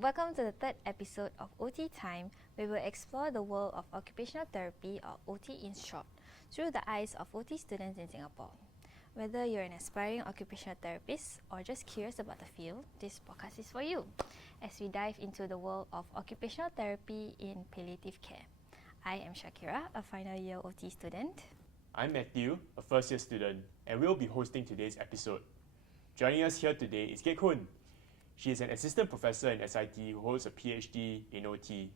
Welcome to the third episode of OTea Time, where we will explore the world of occupational therapy, or OT in short, through the eyes of OT students in Singapore. Whether you're an aspiring occupational therapist or just curious about the field, this podcast is for you, as we dive into the world of occupational therapy in palliative care. I am Syaakirah, a final year OT student. I'm Matthew, a first year student, and we'll be hosting today's episode. Joining us here today is Geck Hoon. She is an assistant professor in SIT who holds a PhD in OT.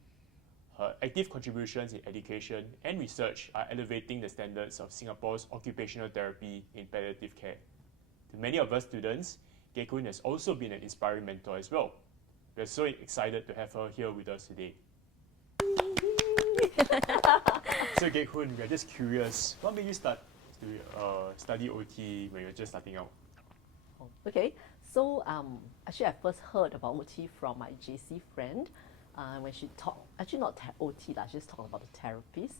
Her active contributions in education and research are elevating the standards of Singapore's occupational therapy in palliative care. To many of us students, Geck Hoon has also been an inspiring mentor as well. We're so excited to have her here with us today. So Geck Hoon, we're just curious, what made you start to study OT when you were just starting out? Okay, so actually I first heard about OT from my JC friend when she talked, actually not OT, she just talked about the therapies.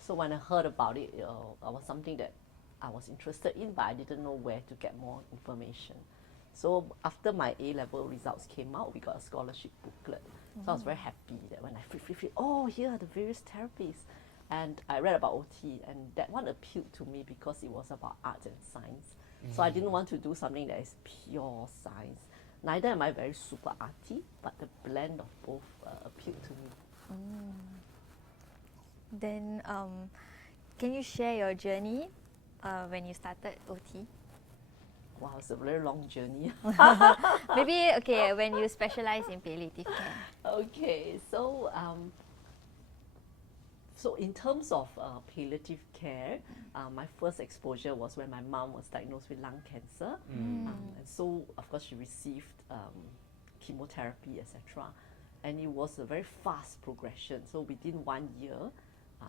So when I heard about it, it was something that I was interested in, but I didn't know where to get more information. So after my A-level results came out, we got a scholarship booklet. So I was very happy that when I flip, oh, here are the various therapies. And I read about OT, and that one appealed to me because it was about art and science. So I didn't want to do something that is pure science. Neither am I very super arty, but the blend of both appealed to me. Then, can you share your journey when you started OT? Wow, it's a very long journey. Maybe, okay, when you specialize in palliative care. Okay, so in terms of palliative care, my first exposure was when my mom was diagnosed with lung cancer. And so, of course, she received chemotherapy, etc. And it was a very fast progression. So within 1 year,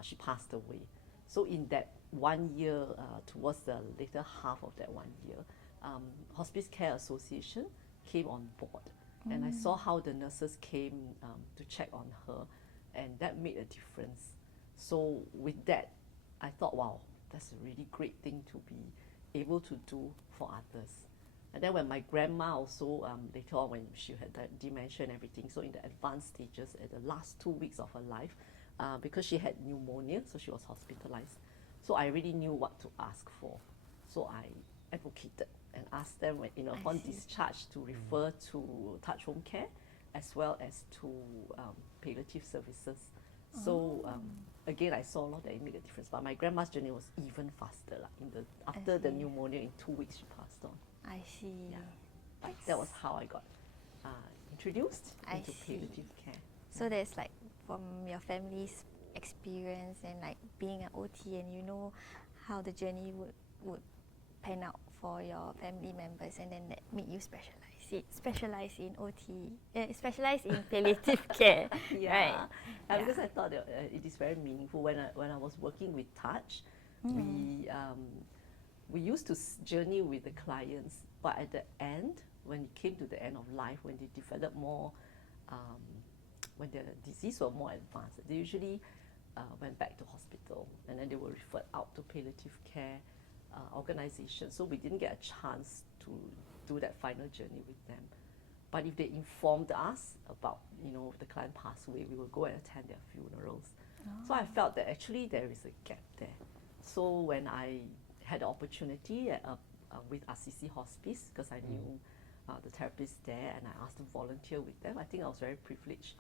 she passed away. So in that 1 year, towards the later half of that 1 year, Hospice Care Association came on board. And I saw how the nurses came to check on her, and that made a difference. So with that, I thought, wow, that's a really great thing to be able to do for others. And then when my grandma also, later on when she had dementia and everything, so in the advanced stages, at the last 2 weeks of her life, because she had pneumonia, so she was hospitalized. So I really knew what to ask for. So I advocated and asked them, upon discharge, to refer to touch home care as well as to palliative services. So again, I saw that it made a difference. But my grandma's journey was even faster. After the pneumonia, in 2 weeks, she passed on. I see. Yeah. But that was how I got introduced into palliative care. So there's like from your family's experience and like being an OT, and you know how the journey would pan out for your family members, and then that made you specialize in OT, specialize in palliative care. Yeah, right? Because I thought that, it is very meaningful. When I was working with Touch, we used to journey with the clients, but at the end, when it came to the end of life, when they developed more, when their disease was more advanced, they usually went back to hospital, and then they were referred out to palliative care organizations. So we didn't get a chance to do that final journey with them. But if they informed us about, if the client passed away, we would go and attend their funerals. So I felt that actually there is a gap there. So when I had the opportunity with RCC Hospice, because I knew the therapists there, and I asked to volunteer with them, I think I was very privileged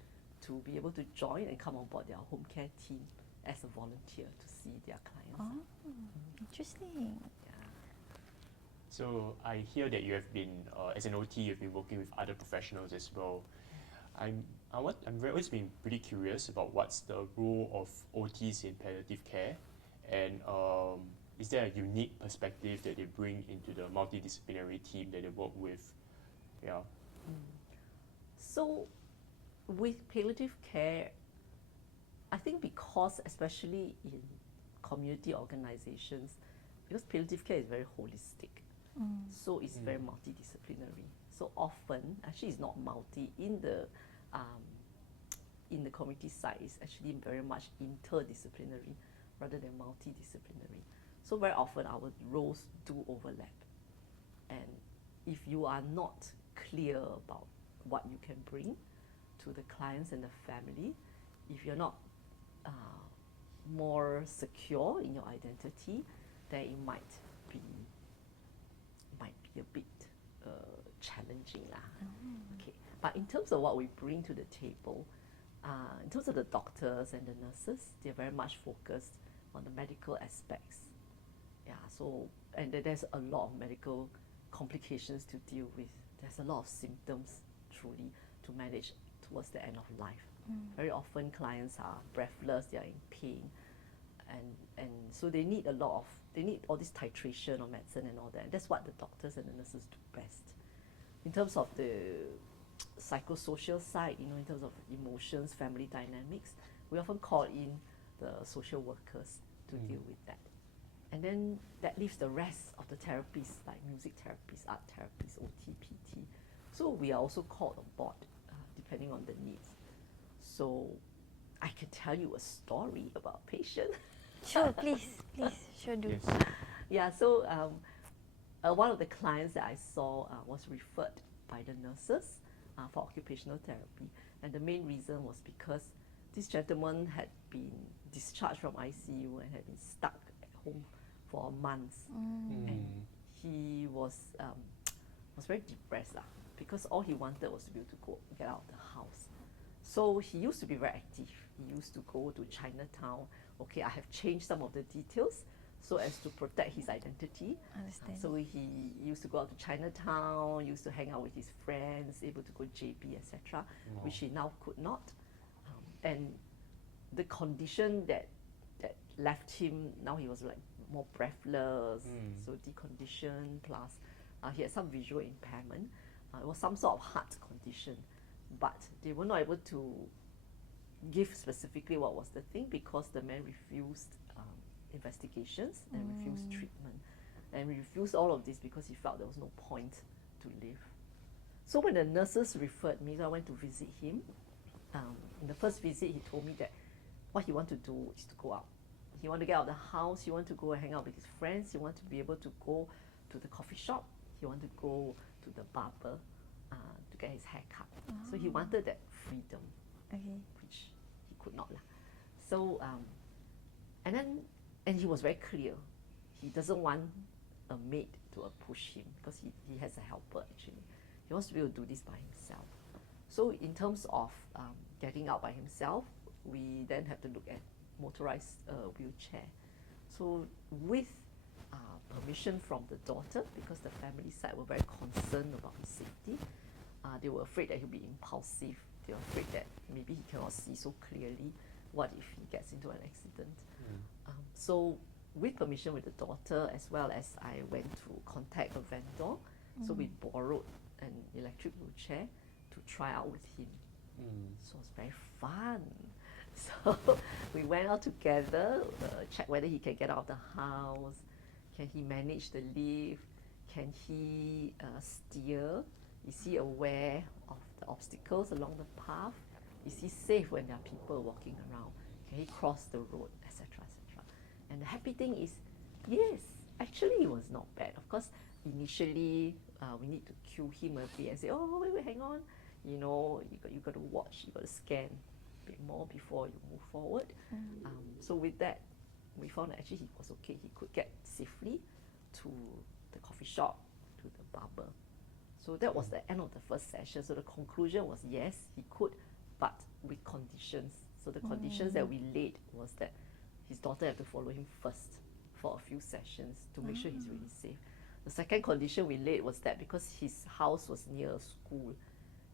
to be able to join and come on board their home care team as a volunteer to see their clients. Oh, interesting. So I hear that you have been, as an OT, you've been working with other professionals as well. I've always been pretty curious about what's the role of OTs in palliative care, and is there a unique perspective that they bring into the multidisciplinary team that they work with? Yeah. So with palliative care, I think because especially in community organizations, because palliative care is very holistic, so it's very multidisciplinary. So often, actually it's not multi, in the community side, it's actually very much interdisciplinary rather than multidisciplinary. So very often our roles do overlap. And if you are not clear about what you can bring to to the clients and the family, if you're not more secure in your identity, then it might be a bit challenging lah. Okay, but in terms of what we bring to the table, in terms of the doctors and the nurses, they're very much focused on the medical aspects. Yeah, so and there's a lot of medical complications to deal with. There's a lot of symptoms truly to manage towards the end of life. Very often clients are breathless, they are in pain, and so they need all this titration of medicine and all that. And that's what the doctors and the nurses do best. In terms of the psychosocial side, in terms of emotions, family dynamics, we often call in the social workers to deal with that. And then that leaves the rest of the therapies, like music therapies, art therapies, OT, PT. So we are also called on board, depending on the needs. So I can tell you a story about a patient. Sure, please, sure do. Yes. Yeah, so one of the clients that I saw was referred by the nurses for occupational therapy. And the main reason was because this gentleman had been discharged from ICU and had been stuck at home for months. And he was very depressed because all he wanted was to be able to get out of the house. So he used to be very active. He used to go to Chinatown. Okay, I have changed some of the details so as to protect his identity. Understand. So he used to go out to Chinatown, used to hang out with his friends, able to go JB, etc., which he now could not. And the condition that left him, now he was like more breathless, so deconditioned, plus he had some visual impairment. It was some sort of heart condition, but they were not able to give specifically what was the thing because the man refused investigations and refused treatment. And refused all of this because he felt there was no point to live. So when the nurses referred me, so I went to visit him. In the first visit, he told me that what he wanted to do is to go out. He wanted to get out of the house, he wanted to go and hang out with his friends, he wanted to be able to go to the coffee shop, he wanted to go to the barber to get his hair cut. So he wanted that freedom, which he could not. So, and he was very clear. He doesn't want a maid to push him because he has a helper actually. He wants to be able to do this by himself. So in terms of getting out by himself, we then have to look at motorized wheelchair. So with permission from the daughter, because the family side were very concerned about his safety, they were afraid that he'll be impulsive. They were afraid that maybe he cannot see so clearly. What if he gets into an accident? So with permission with the daughter, as well as I went to contact a vendor, so we borrowed an electric wheelchair to try out with him. So it was very fun. So we went out together, check whether he can get out of the house, can he manage the lift, can he steer, is he aware of the obstacles along the path, is he safe when there are people walking around, can he cross the road, etc., etc. And the happy thing is, yes, actually it was not bad. Of course, initially we need to cue him a bit and say, oh, wait, hang on, you got to watch, you got to scan a bit more before you move forward. So with that, we found that actually he was okay. He could get safely to the coffee shop, to the barber. So that was the end of the first session. So the conclusion was yes, he could, but with conditions. So the conditions that we laid was that his daughter had to follow him first for a few sessions to make sure he's really safe. The second condition we laid was that because his house was near a school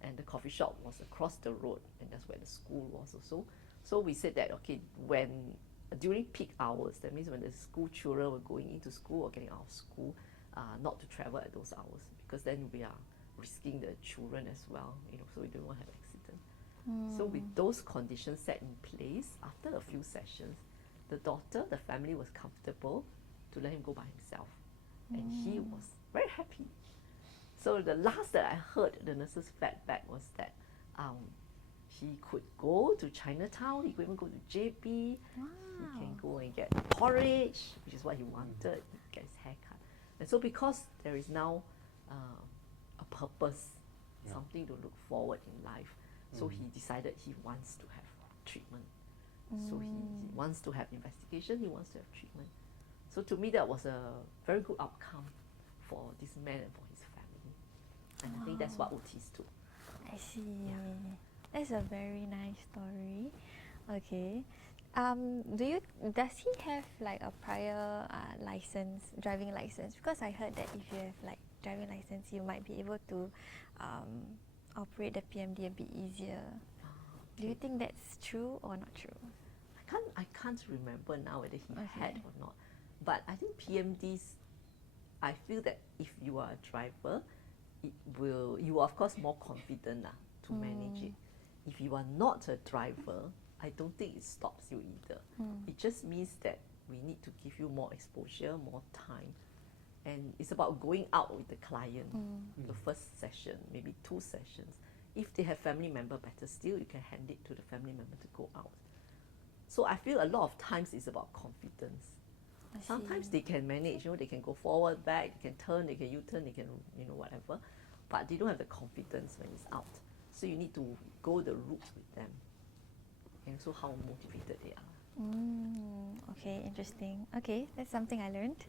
and the coffee shop was across the road, and that's where the school was also. So we said that, okay, during peak hours, that means when the school children were going into school or getting out of school, not to travel at those hours, because then we are risking the children as well, so we don't want to have accident. So with those conditions set in place, after a few sessions, the family was comfortable to let him go by himself. And he was very happy. So the last that I heard the nurses feedback was that he could go to Chinatown, he could even go to JB, he can go and get porridge, which is what he wanted, get his hair cut. And so because there is now a purpose, something to look forward in life, So he decided he wants to have treatment. So he wants to have investigation, he wants to have treatment. So to me, that was a very good outcome for this man and for his family. And I think that's what OTs do. I see. Yeah. That's a very nice story. Okay. Does he have like a prior driving license? Because I heard that if you have like driving license, you might be able to operate the PMD a bit easier. Do you think that's true or not true? I can't remember now whether he had or not. But I think PMDs, I feel that if you are a driver, you are of course more confident to manage it. If you are not a driver, I don't think it stops you either. It just means that we need to give you more exposure, more time. And it's about going out with the client, the first session, maybe 2 sessions. If they have family member, better still, you can hand it to the family member to go out. So I feel a lot of times it's about confidence. Sometimes they can manage, they can go forward, back, they can turn, they can U-turn, they can, whatever. But they don't have the confidence when it's out. So you need to go the route with them. And so how motivated they are. Okay, interesting. Okay, that's something I learned.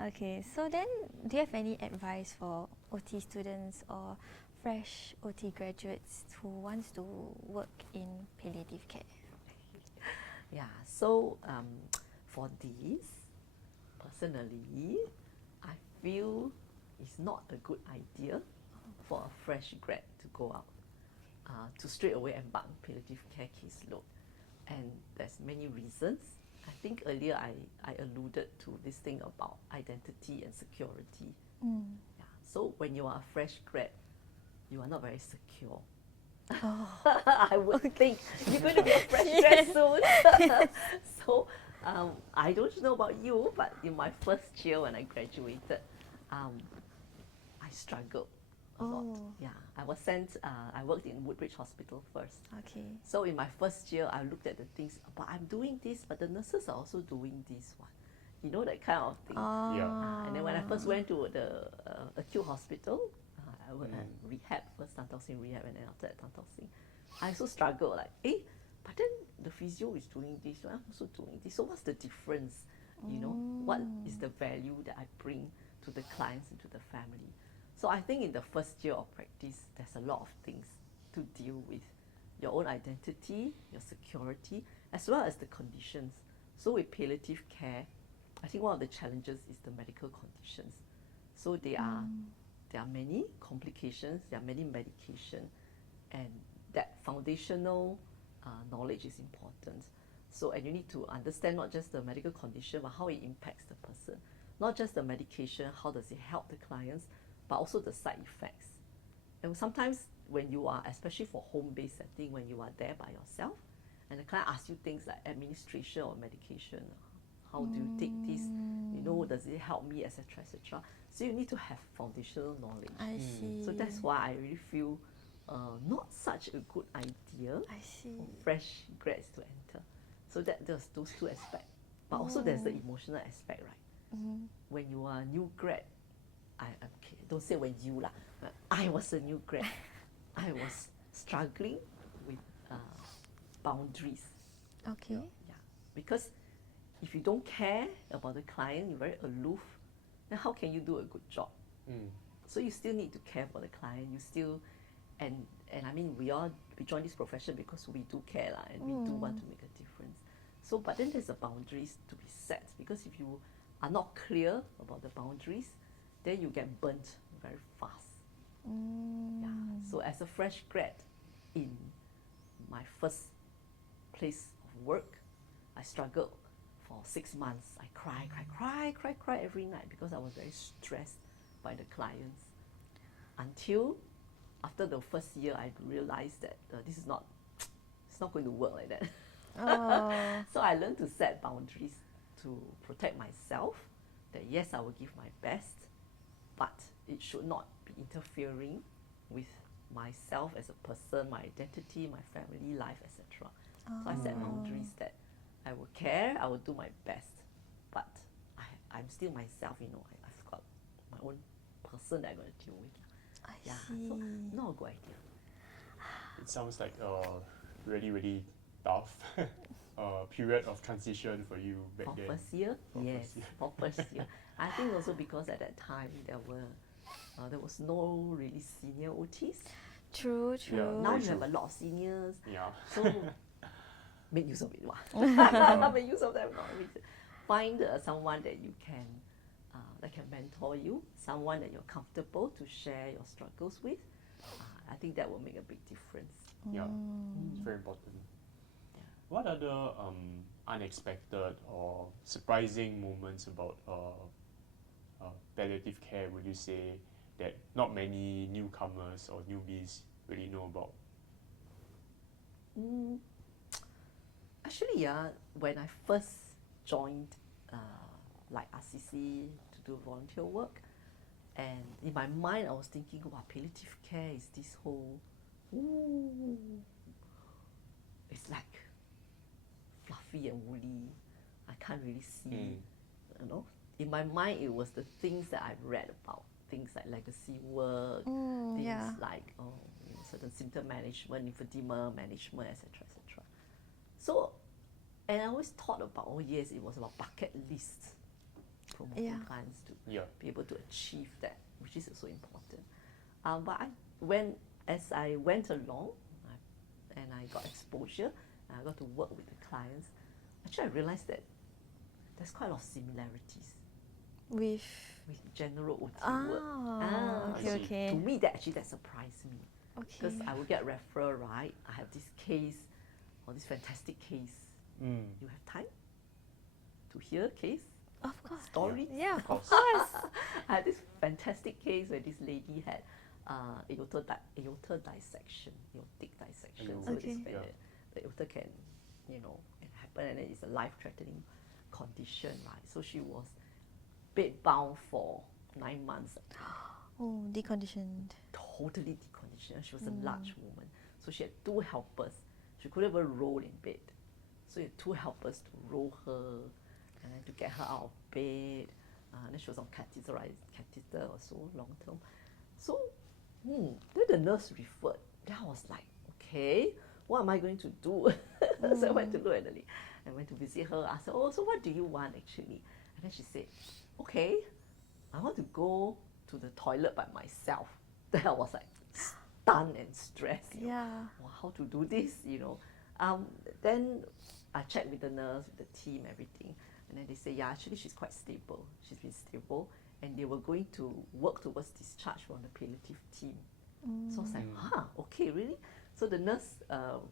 Okay, so then do you have any advice for OT students or fresh OT graduates who wants to work in palliative care? Yeah, so for this, personally, I feel it's not a good idea for a fresh grad to go out to straight away embark on palliative care caseload. And there's many reasons. I think earlier I alluded to this thing about identity and security. Yeah, so when you are a fresh grad, you are not very secure. I would think you're going to be a fresh grad soon. So I don't know about you, but in my first year when I graduated, I struggled a lot. Yeah, I was sent. I worked in Woodbridge Hospital first. Okay. So in my first year, I looked at the things. But I'm doing this, but the nurses are also doing this one. You know, that kind of thing. And then when I first went to the acute hospital, I worked at rehab, first Tan Tock Seng rehab, and then after that Tan Tock Seng, I also struggled like, but then the physio is doing this, so I'm also doing this. So what's the difference? You know, what is the value that I bring to the clients and to the family? So I think in the first year of practice, there's a lot of things to deal with. Your own identity, your security, as well as the conditions. So with palliative care, I think one of the challenges is the medical conditions. So there are many complications, there are many medication, and that foundational knowledge is important. So, and you need to understand not just the medical condition, but how it impacts the person. Not just the medication, how does it help the clients, but also the side effects. And sometimes when you are, especially for home-based setting, when you are there by yourself, and the client asks you things like administration or medication, how do you take this, does it help me, etc., etc. So you need to have foundational knowledge. I see. So that's why I really feel not such a good idea for fresh grads to enter. So that there's those 2 aspects. But also there's the emotional aspect, right? When you are a new grad, okay, don't say when you lah. I was a new grad. I was struggling with boundaries. Okay. Yeah, because if you don't care about the client, you're very aloof, then how can you do a good job? So you still need to care for the client. You still, and I mean, we join this profession because we do care lah, and we do want to make a difference. So, but then there's a boundaries to be set, because if you are not clear about the boundaries, then you get burnt very fast. Yeah. So as a fresh grad in my first place of work, I struggled for 6 months. I cry every night because I was very stressed by the clients. Until after the first year, I realized that it's not going to work like that. So I learned to set boundaries to protect myself. That yes, I will give my best, but it should not be interfering with myself as a person, my identity, my family life, etc. So I set boundaries that I will care, I will do my best, but I'm still myself, I've got my own person that I'm going to deal with. I Yeah, see. so not a good idea. It sounds like a really, really tough period of transition for you back For then. first year, For yes, first year. for first year. I think also because at that time there was no really senior OTs. True, true. Yeah. Now Very you have true. a lot of seniors, Yeah. so make use of it. Make use of them. Find someone that you can that can mentor you, someone that you're comfortable to share your struggles with. I think that will make a big difference. Yeah, it's very important. What other unexpected or surprising moments about palliative care would you say that not many newcomers or newbies really know about? Actually, when I first joined like RCC to do volunteer work, and in my mind I was thinking, wow, palliative care is this whole, ooh, it's like fluffy and woolly. I can't really see, you know. In my mind, it was the things that I've read about, things like legacy work, things Yeah. like certain symptom management, lymphedema management, etc., etc. So, and I always thought about, oh yes, it was about bucket lists, promoting clients to be able to achieve that, which is also important. As I went along, and I got exposure, and I got to work with the clients, actually I realized that there's quite a lot of similarities With general OT work. okay. To me, that surprised me. Okay. Because I would get referral, right? I have this case, or this fantastic case. You have time to hear case? Of course. Story? Yeah, Of course. I had this fantastic case where this lady had aorta dissection, aortic dissection. Aiyo. So Okay. this where the aorta can, can happen, and then it's a life-threatening condition, right? So she was bed-bound for 9 months. Oh, deconditioned. Totally deconditioned. She was a large woman. So she had 2 helpers. She couldn't even roll in bed. So you had 2 helpers to roll her and then to get her out of bed. Then she was on catheter or so, long term. So then the nurse referred. Then I was like, okay, what am I going to do? So I went to look at the lady. I went to visit her. I said, oh, so what do you want actually? And then she said, okay, I want to go to the toilet by myself. Then I was like stunned and stressed. Yeah. Wow, how to do this, Then I checked with the nurse, with the team, everything. And then they say, yeah, actually she's quite stable. She's been stable. And they were going to work towards discharge from the palliative team. So I was like, okay, really? So the nurse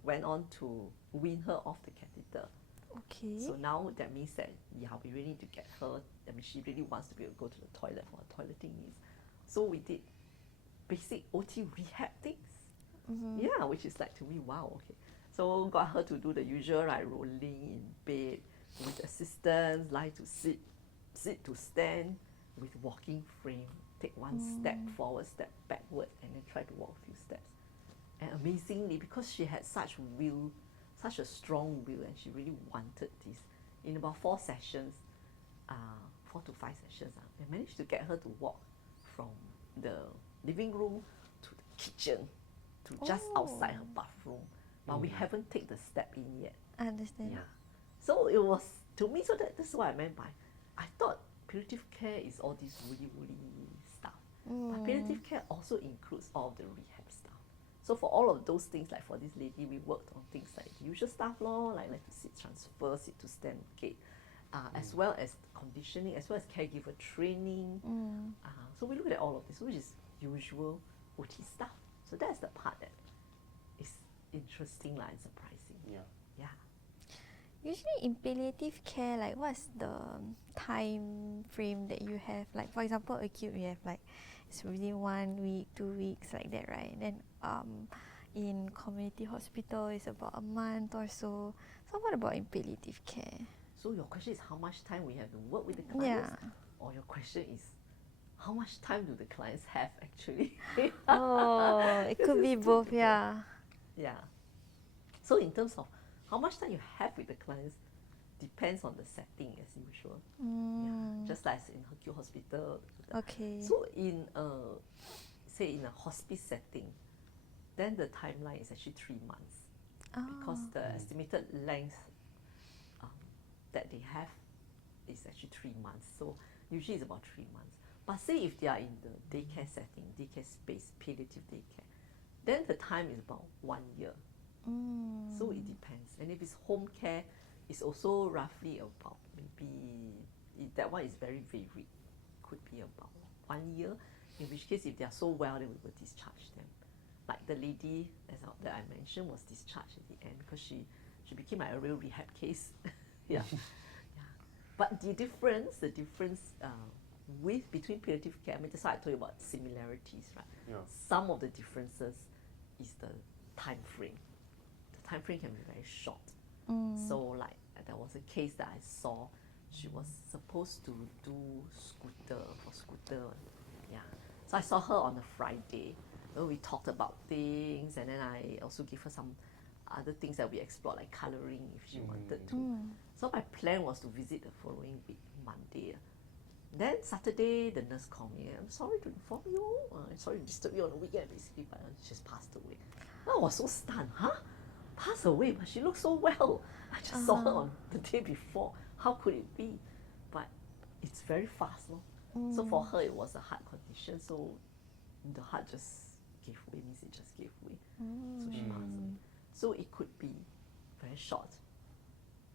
went on to wean her off the catheter. Okay. So now that means that, we really need to get her, she really wants to be able to go to the toilet for her toileting needs. So we did basic OT rehab things. Yeah, which is like, to me, wow, okay. So got her to do the usual, like rolling in bed with assistance, lie to sit to stand with walking frame, take 1 step forward, step backward, and then try to walk a few steps. And amazingly, because she had such a strong will, and she really wanted this, in about 4 sessions, 4 to 5 sessions, we managed to get her to walk from the living room to the kitchen, to just outside her bathroom. But we haven't taken the step in yet. I understand. Yeah. So it was, to me, so that's what I meant by, I thought palliative care is all this woolly stuff. But palliative care also includes all of the rehab stuff. So for all of those things, like for this lady, we worked on things like the usual stuff, like to sit transfer, sit to stand gait, as well as conditioning, as well as caregiver training. So we look at all of this, which is usual OT stuff. So that's the part that is interesting and surprising. Yeah. Usually in palliative care, like what's the time frame that you have? Like for example, acute, you have like it's within 1 week, 2 weeks, like that, right? Then in community hospital, it's about a month or so. So what about in palliative care? So your question is how much time we have to work with the clients? Yeah. Or your question is how much time do the clients have actually? Oh, it could be both, yeah. Yeah. So in terms of how much time you have with the clients depends on the setting as usual. Yeah. Just like in acute hospital. Okay. So in say in a hospice setting, then the timeline is actually 3 months because the estimated length that they have is actually 3 months. So usually it's about 3 months. But say if they are in the daycare setting, daycare space, palliative daycare, then the time is about 1 year. So it depends. And if it's home care, it's also roughly about that one is very varied. Could be about 1 year, in which case if they are so well, then we will discharge them. Like the lady that I mentioned was discharged at the end because she became like a real rehab case. yeah. But the difference between palliative care, I mean, that's why I told you about similarities, right? Yeah. Some of the differences is the time frame. The time frame can be very short. So like there was a case that I saw. She was supposed to do scooter. Yeah. So I saw her on a Friday. We talked about things, and then I also gave her some other things that we explored, like colouring if she wanted to. So my plan was to visit the following week, Monday. Then Saturday, the nurse called me. I'm sorry to inform you. I'm sorry to disturb you on the weekend, basically, but she just passed away. I was so stunned. Huh? Passed away, but she looked so well. I just saw her on the day before. How could it be? But it's very fast, no? So for her, it was a heart condition. So the heart just gave way, means it just gave way. So she passed away. So it could be very short.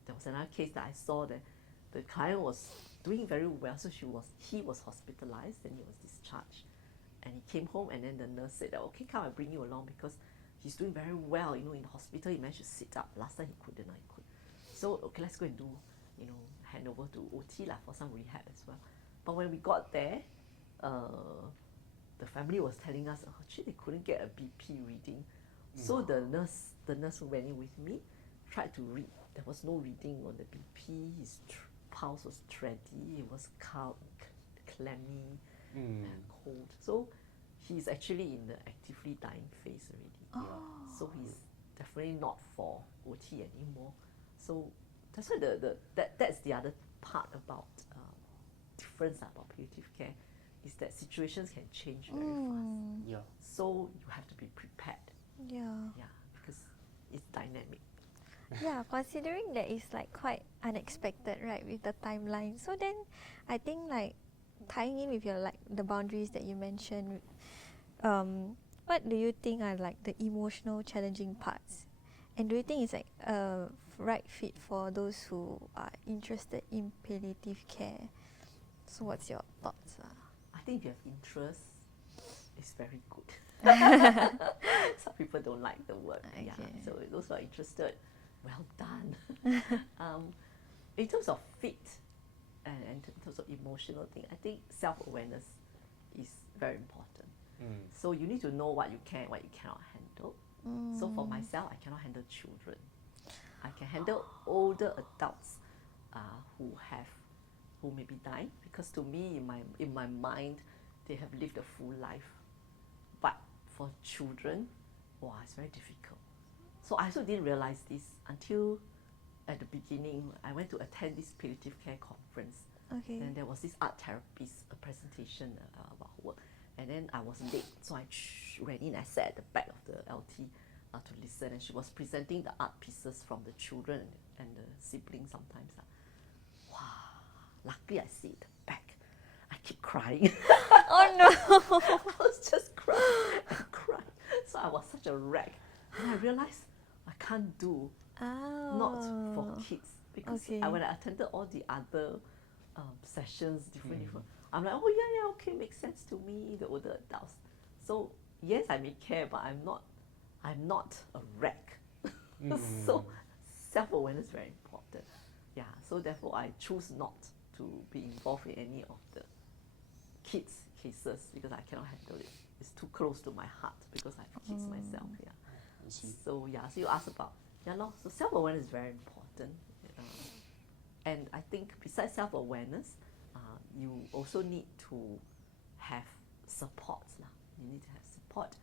There was another case that I saw that the client was doing very well. So he was hospitalized, and he was discharged. And he came home, and then the nurse said, okay, come, I bring you along because he's doing very well. You know, in the hospital, he managed to sit up. Last time he couldn't, I could. So, okay, let's go and do, hand over to OT for some rehab as well. But when we got there, the family was telling us, actually, they couldn't get a BP reading. So the nurse who went in with me tried to read. There was no reading on the BP. His pulse was tready. It was clammy and cold. So he's actually in the actively dying phase already. So he's definitely not for OT anymore. So that's why that's the other part about difference about palliative care is that situations can change very fast. Yeah. So you have to be prepared. Yeah. Yeah, because it's dynamic. Yeah, considering that it's like quite unexpected, right, with the timeline. So then I think like tying in with your like the boundaries that you mentioned, what do you think are like the emotional challenging parts? And do you think it's like a right fit for those who are interested in palliative care? So what's your thoughts? I think if you have interest, it's very good. Some people don't like the word. Okay. Yeah. So those who are interested, well done. In terms of fit and in terms of emotional thing, I think self-awareness is very important. So you need to know what you can and what you cannot handle. So for myself, I cannot handle children. I can handle older adults who may be dying, because to me, in my mind, they have lived a full life. But for children, it's very difficult. So I also didn't realize this until at the beginning. I went to attend this palliative care conference. Okay. And there was this art therapist, a presentation about her work. And then I was late, so I went in. I sat at the back of the LT to listen, and she was presenting the art pieces from the children and the siblings sometimes. Wow, luckily I sit at the back. I keep crying. Oh no! I was just crying and crying. So I was such a wreck. And I realized I can't do not for kids, because when I attended all the other sessions, different, I'm like, yeah, okay, makes sense to me, the older adults. So yes, I may care, but I'm not a wreck. So self-awareness is very important. Yeah, so therefore I choose not to be involved in any of the kids cases because I cannot handle it. It's too close to my heart because I have kids myself. Yeah. So so you asked about so self-awareness is very important. And I think besides self-awareness, you also need to have support. You need to have support.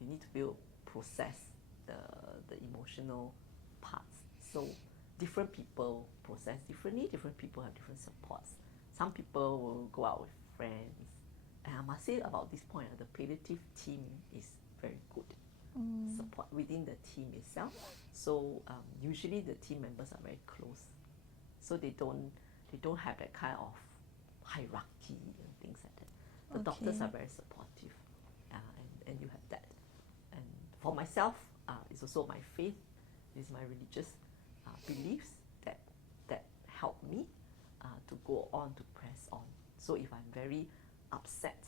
You need to be able to process the emotional parts. So different people process differently. Different people have different supports. Some people will go out with friends. And I must say about this point, the palliative team is very good. support within the team itself. So usually the team members are very close, so they don't have that kind of hierarchy and things like that. The doctors are very supportive, and you have that. And for myself, it's also my faith, it's my religious beliefs that help me to go on, to press on. So if I'm very upset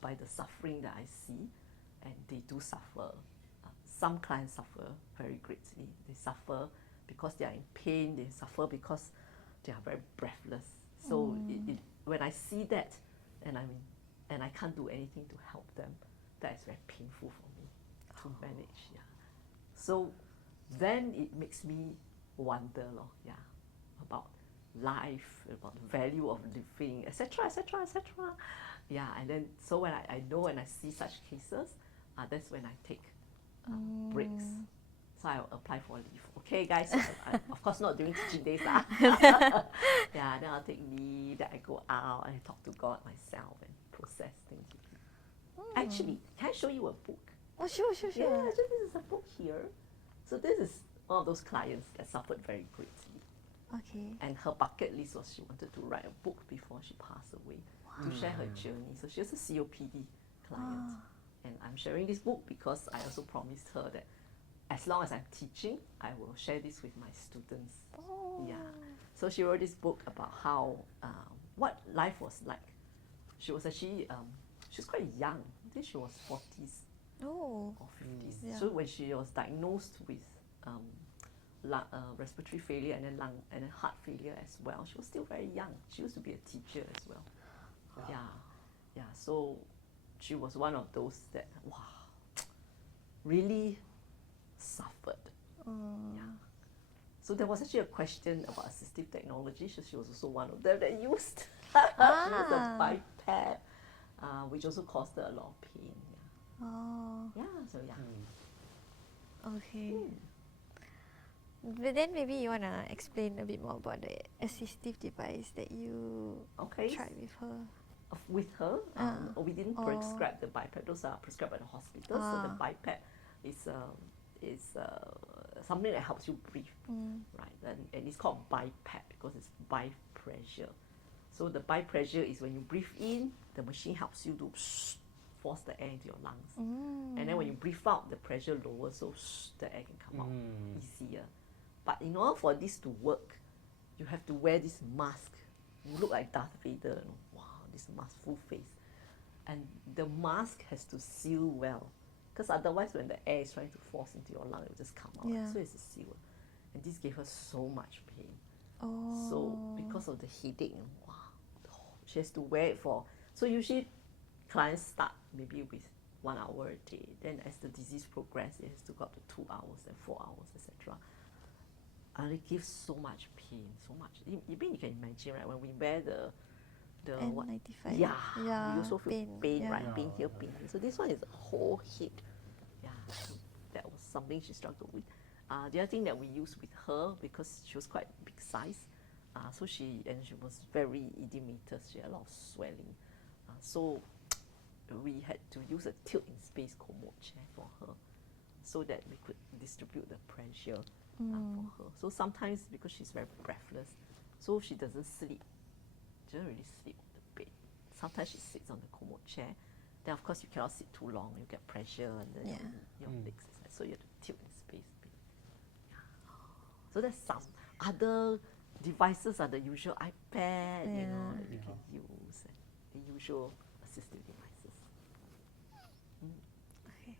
by the suffering that I see, and they do suffer, some clients suffer very greatly. They suffer because they are in pain, they suffer because they are very breathless. So when I see that, and I can't do anything to help them, that is very painful for me to manage. Yeah. So then it makes me wonder, about life, about the value of living, etc., etc., etc. Yeah, and then so when I know when I see such cases, that's when I take breaks. So I'll apply for leave. Okay, guys. I, of course, not during teaching days. Yeah, then I'll take leave. Then I go out and talk to God myself and process things. Actually, can I show you a book? Oh, sure. Yeah, so this is a book here. So this is one of those clients that suffered very greatly. Okay. And her bucket list was she wanted to write a book before she passed away to share her journey. So she was a COPD client. And I'm sharing this book because I also promised her that as long as I'm teaching, I will share this with my students. Yeah. So she wrote this book about how, what life was like. She was actually, she was quite young. I think she was 40s or 50s. Yeah. So when she was diagnosed with respiratory failure and then lung and then heart failure as well, she was still very young. She used to be a teacher as well. Yeah. So she was one of those that really suffered. Yeah. So there was actually a question about assistive technology. So she was also one of them that used the BiPAP, which also caused her a lot of pain. Okay. But then maybe you wanna explain a bit more about the assistive device that you tried with her. With her, we didn't prescribe the BiPAP. Those are prescribed by the hospital. So the BiPAP is something that helps you breathe, right? And it's called BiPAP because it's by pressure. So the by pressure is when you breathe in, the machine helps you to force the air into your lungs. And then when you breathe out, the pressure lowers, so the air can come out easier. But in order for this to work, you have to wear this mask. You look like Darth Vader, you know? Wow, this mask, full face. And the mask has to seal well. Because otherwise, when the air is trying to force into your lung, it will just come out. Yeah. So it's a seal. And this gave her so much pain. So because of the headache, she has to wear it for. So usually, clients start maybe with 1 hour a day. Then as the disease progresses, it has to go up to 2 hours and 4 hours, etc. And it gives so much pain, so much. You can imagine, right? When we wear the N95. we also feel pain, right? Yeah. Pain here, pain here. So this one is a whole head. Yeah, so that was something she struggled with. The other thing that we used with her, because she was quite big size, so she was very edematous. She had a lot of swelling. So we had to use a tilt-in-space commode chair for her, so that we could distribute the pressure for her. So sometimes because she's very breathless, so she doesn't sleep. She doesn't really sleep on the bed. Sometimes she sits on the commode chair. Then of course you cannot sit too long. You get pressure and then your legs. So you have to tilt in space. So there's some other devices are the usual iPad, you know, that you can use, and the usual assistive devices. Okay.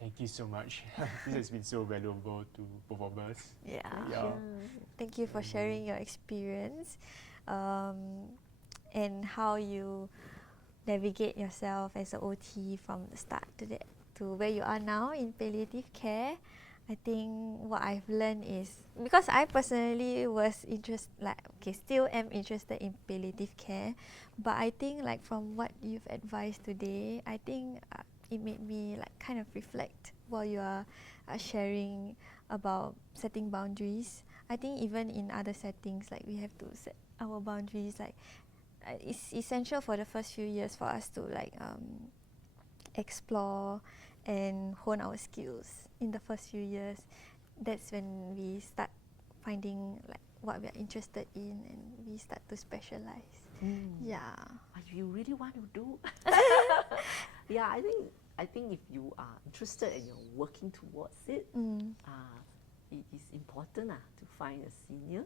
Thank you so much. This has been so valuable to both of us. Yeah. Yeah. Thank you for sharing your experience and how you navigate yourself as an OT from the start to where you are now in palliative care. I think what I've learned is, because I personally was still am interested in palliative care, but I think like from what you've advised today, I think it made me like kind of reflect while you are sharing about setting boundaries. I think even in other settings, like we have to set our boundaries. Like it's essential for the first few years for us to like explore and hone our skills in the first few years. That's when we start finding like what we are interested in, and we start to specialize. Yeah. What you really want to do? Yeah, I think if you are interested and you're working towards it, it is important to find a senior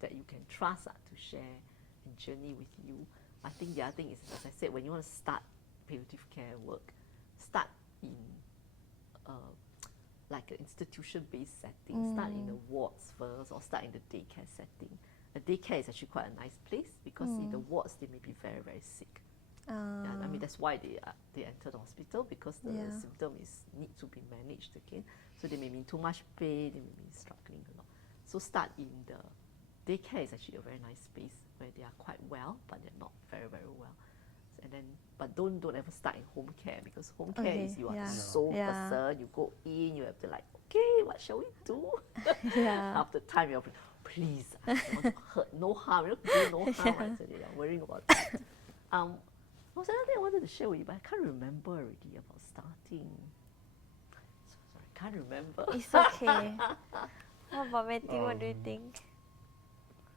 that you can trust to share a journey with you. I think the other thing is, as I said, when you want to start palliative care work, start in like an institution-based setting. Start in the wards first, or start in the daycare setting. A daycare is actually quite a nice place because in the wards they may be very, very sick. Yeah, I mean that's why they enter the hospital, because the symptom need to be managed again. So they may be in too much pain, they may be struggling a lot. So start in the daycare is actually a very nice space where they are quite well, but they're not very, very well. And then, but don't ever start in home care, because home care is you are the sole person. You go in, you have to like, okay, what shall we do? After time, you're please, I want to hurt, no harm, do no harm. Right? So they are worrying about that. What's another thing I wanted to share with you, but I can't remember already about starting. So sorry, I can't remember. It's okay. What about Matthew? What do you think?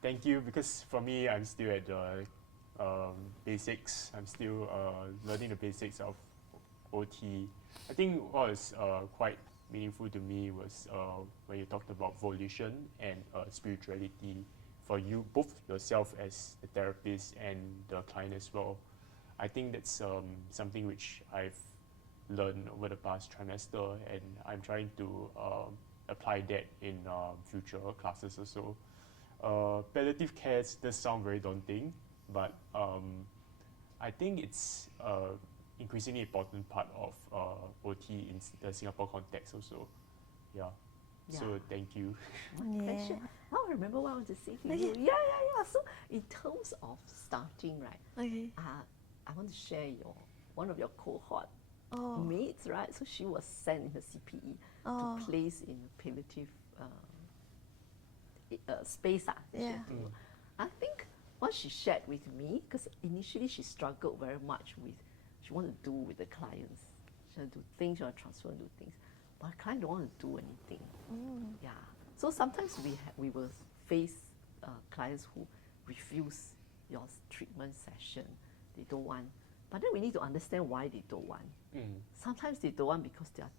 Thank you, because for me, I'm still at the basics. I'm still learning the basics of OT. I think what was quite meaningful to me was when you talked about volition and spirituality for you, both yourself as the therapist and the client as well. I think that's something which I've learned over the past trimester, and I'm trying to apply that in future classes also. Palliative care does sound very daunting, but I think it's increasingly important part of OT in the Singapore context also. Yeah. So thank you. My pleasure. I remember what I want to say to you. Yeah. So in terms of starting, right? Okay. I want to share one of your cohort mates, right? So she was sent in the CPE to place in palliative space. I think what she shared with me, because initially she struggled very much with, she wanted to do with the clients. She wanted to do things, she wanted to transfer and do things. But the client don't want to do anything. Yeah. So sometimes we will face clients who refuse your treatment session. They don't want. But then we need to understand why they don't want. Sometimes they don't want because they are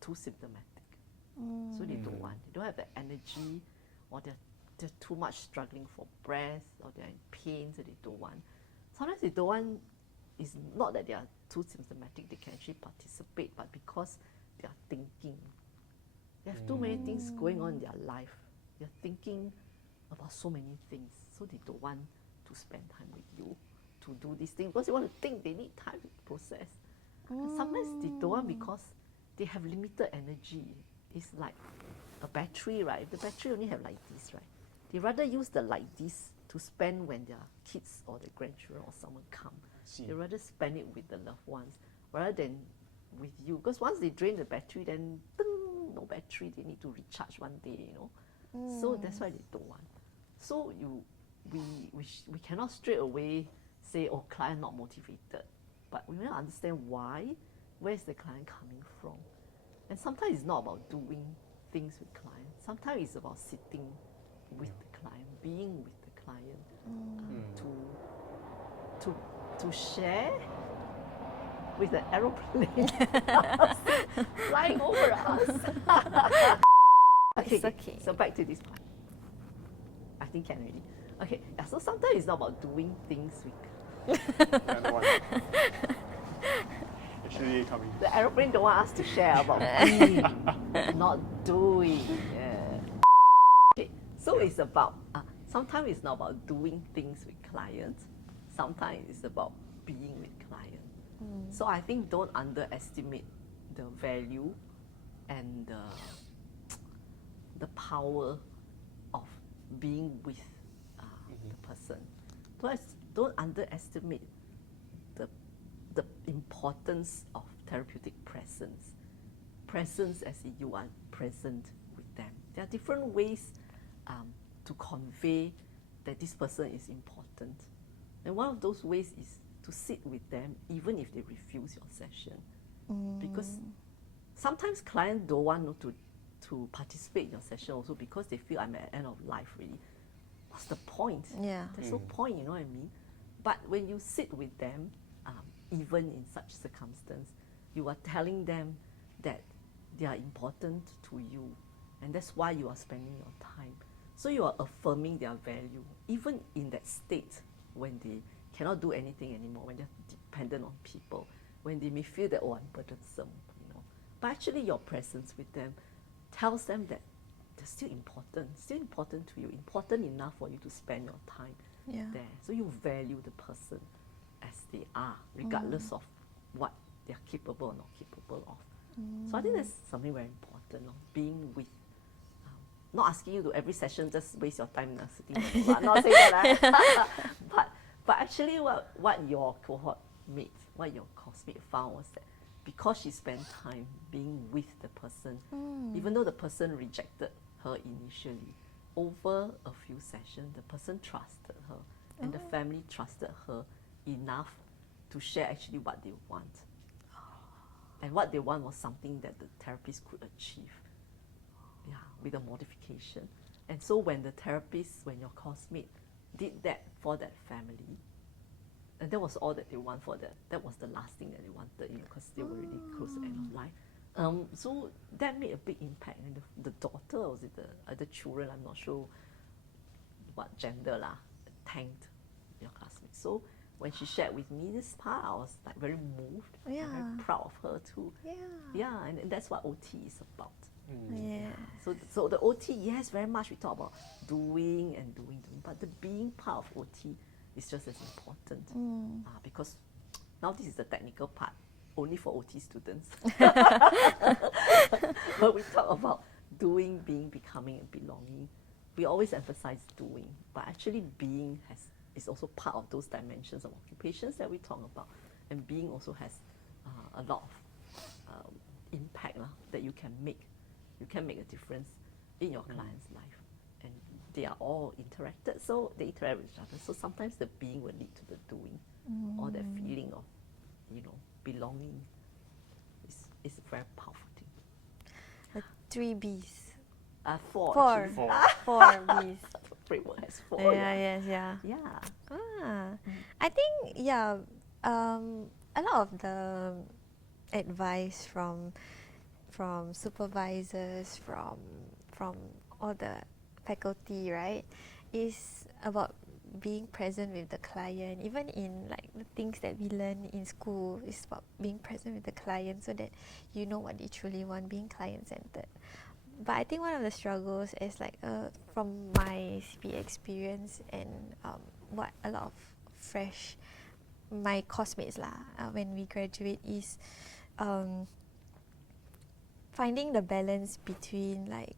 too symptomatic. So they don't want. They don't have the energy, or they're too much struggling for breath, or they're in pain, so they don't want. Sometimes they don't want, it's not that they are too symptomatic, they can actually participate, but because they are thinking. They have too many things going on in their life. They're thinking about so many things, so they don't want to spend time with you to do this thing, because they want to think, they need time to process. And sometimes they don't want because they have limited energy. It's like a battery, right? If the battery only have like this, right? They rather use the like this to spend when their kids or their grandchildren or someone come. They rather spend it with the loved ones rather than with you. Because once they drain the battery, then no battery, they need to recharge one day, you know. So that's why they don't want. So we cannot straight away say, oh, client not motivated. But we want to understand why, where's the client coming from. And sometimes it's not about doing things with clients. Sometimes it's about sitting with the client, being with the client, to share with the aeroplane flying over us. Okay, so back to this part. I think can already. Okay, yeah, so sometimes it's not about doing things with Actually coming. the aeroplane don't want us to share about being, not doing. Okay, so it's about, sometimes it's not about doing things with clients, sometimes it's about being with clients. So I think don't underestimate the value and the power of being with the person. Don't underestimate the importance of therapeutic presence. Presence as in you are present with them. There are different ways to convey that this person is important. And one of those ways is to sit with them even if they refuse your session. Because sometimes clients don't want to participate in your session also because they feel I'm at the end of life really. What's the point? Yeah. There's no point, you know what I mean? But when you sit with them, even in such circumstance, you are telling them that they are important to you, and that's why you are spending your time. So you are affirming their value, even in that state when they cannot do anything anymore, when they're dependent on people, when they may feel that, oh, I'm burdensome, you know. But actually your presence with them tells them that they're still important to you, important enough for you to spend your time there. So you value the person as they are, regardless of what they're capable or not capable of. So I think that's something very important, being with, not asking you to every session just waste your time sitting there. I'm not saying that, but actually what your cohort mates, what your course mate found was that because she spent time being with the person, even though the person rejected her initially, over a few sessions, the person trusted her and the family trusted her enough to share actually what they want. And what they want was something that the therapist could achieve, with a modification. And so when the therapist, when your course mate did that for that family, and that was all that they want for that was the last thing that they wanted, because they were really close to the end of life. So that made a big impact. And the daughter, or was it the children, I'm not sure what gender thanked your classmates. So when she shared with me this part, I was like very moved, and very proud of her too. And that's what OT is about. So the OT, yes, very much we talk about doing, but the being part of OT is just as important, because now this is the technical part, only for OT students. But we talk about doing, being, becoming, and belonging. We always emphasize doing, but actually being is also part of those dimensions of occupations that we talk about. And being also has a lot of impact that you can make. You can make a difference in your client's life. And they are all interacted, so they interact with each other. So sometimes the being will lead to the doing, or that feeling of, belonging is a very powerful thing. 3 B's. 4. 4. Actually. 4 B's. Framework has 4. Yeah. I think a lot of the advice from supervisors, from all the faculty, right, is about being present with the client. Even in like the things that we learn in school, is about being present with the client so that you know what they truly want, being client-centered. But I think one of the struggles is like from my CP experience and what a lot of my coursemates when we graduate is finding the balance between like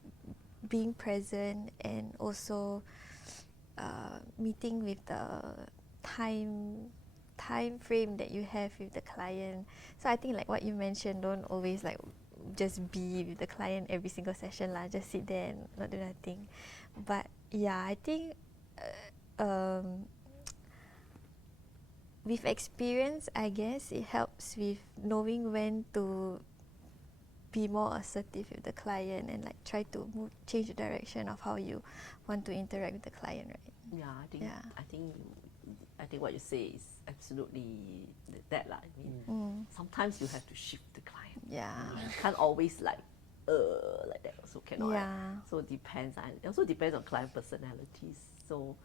being present and also meeting with the time frame that you have with the client. So I think like what you mentioned, don't always like just be with the client every single session just sit there and not do nothing. But I think with experience, I guess it helps with knowing when to be more assertive with the client and like try to change the direction of how you want to interact with the client, right? I think what you say is absolutely that I mean, sometimes you have to shift the client. You can't always like that also cannot. So it depends. It also depends on client personalities. So,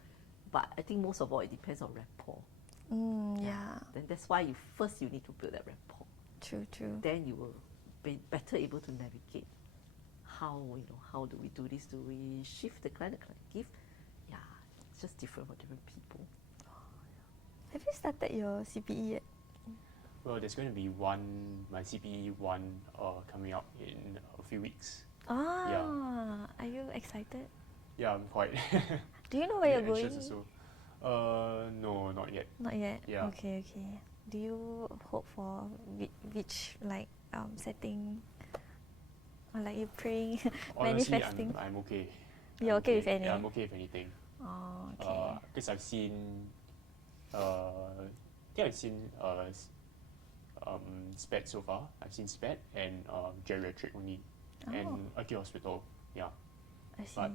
but I think most of all it depends on rapport. Then that's why you need to build that rapport. True. Then you will be better able to navigate how do we do this? Do we shift the client give? It's just different for different people. Have you started your CPE yet? Well, there's going to be my CPE 1 coming up in a few weeks. Are you excited? Yeah, I'm quite. Do you know where you're going? Also. No, not yet. Not yet? Yeah. Okay. Do you hope for which like setting? Or like you praying, Honestly, manifesting? I'm okay. You're okay with any? Yeah, I'm okay with anything. Oh, okay. Because I've seen, I think I've seen SPED so far. I've seen SPED and geriatric only, and acute hospital. Yeah, I see. but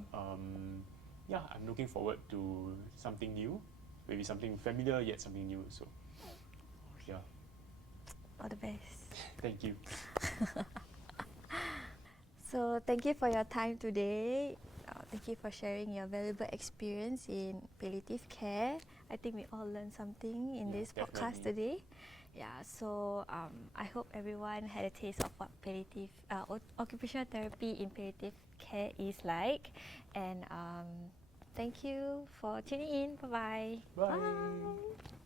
yeah, I'm looking forward to something new, maybe something familiar yet something new. So yeah, All the best. thank you. So thank you for your time today. Thank you for sharing your valuable experience in palliative care. I think we all learned something in this podcast today. Yeah, so I hope everyone had a taste of what palliative occupational therapy in palliative care is like. And thank you for tuning in. Bye-bye. Bye. Bye.